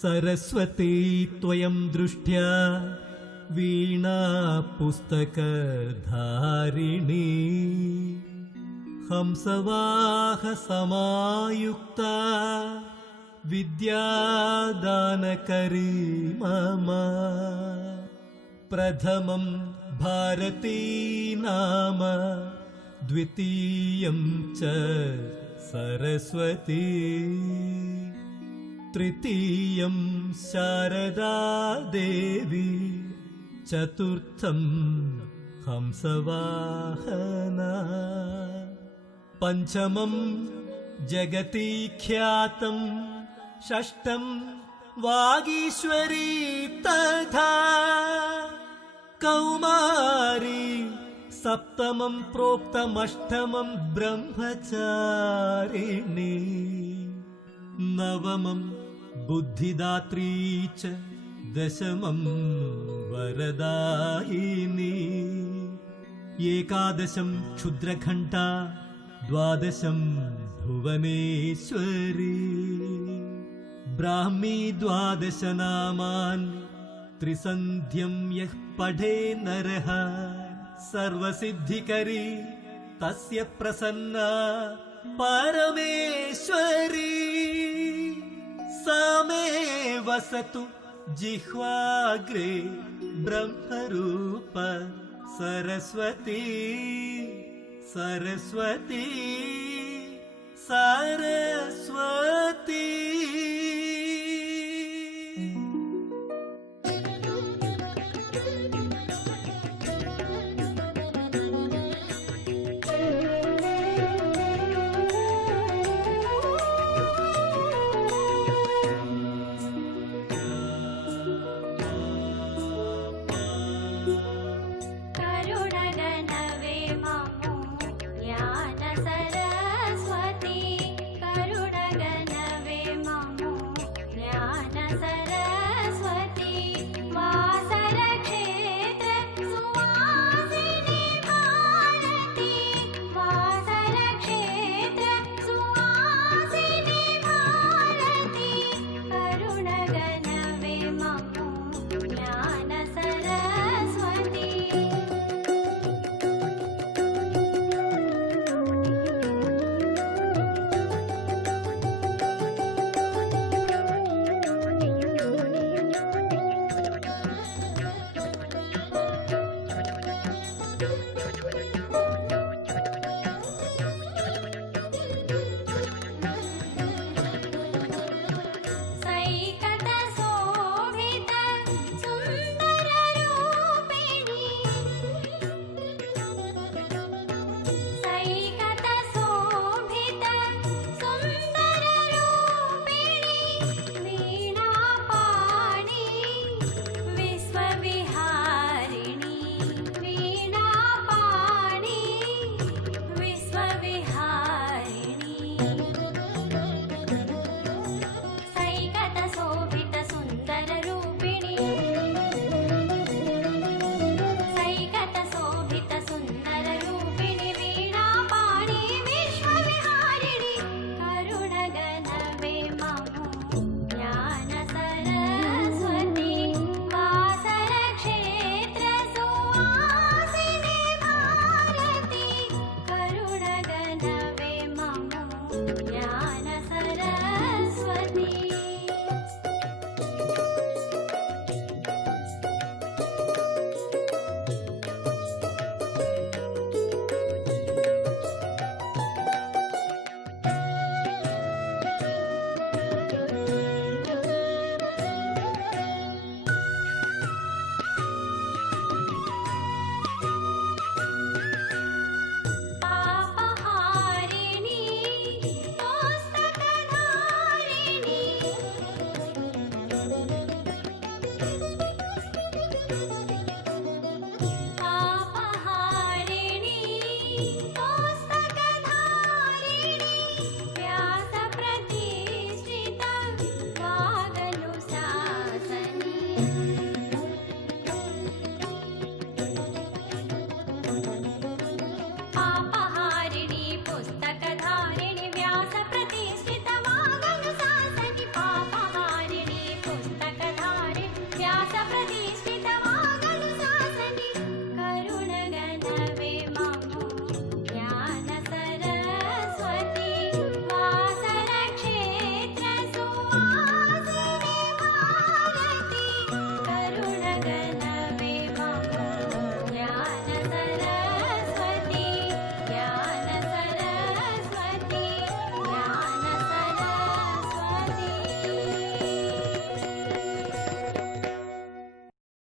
सरस्वती त्वयं दृष्ट्या वीणा पुस्तकधारिणी हंसवाह समायुक्ता विद्यादानकरी मम प्रथमं भारती नाम द्वितीयं च सरस्वती तृतीयं शारदा देवी चतुर्थं हंसवाहना पंचमं जगती ख्यातं षष्ठं वागीश्वरी तथा कौमारी सप्तमं प्रोक्तमष्टमं ब्रह्मचारिणी नवमं बुद्धिदात्री च दशमं वरदायिनी एकादशं क्षुद्रघण्टा द्वादशं भुवनेश्वरी ब्राह्मी द्वादश नामानि त्रिसन्ध्यं यः पठे नरः सर्वसिद्धिकरी तस्य प्रसन्ना परमेश्वरी सा मे वसतु जिह्वाग्रे ब्रह्मरूप सरस्वती सरस्वती सरस्वती।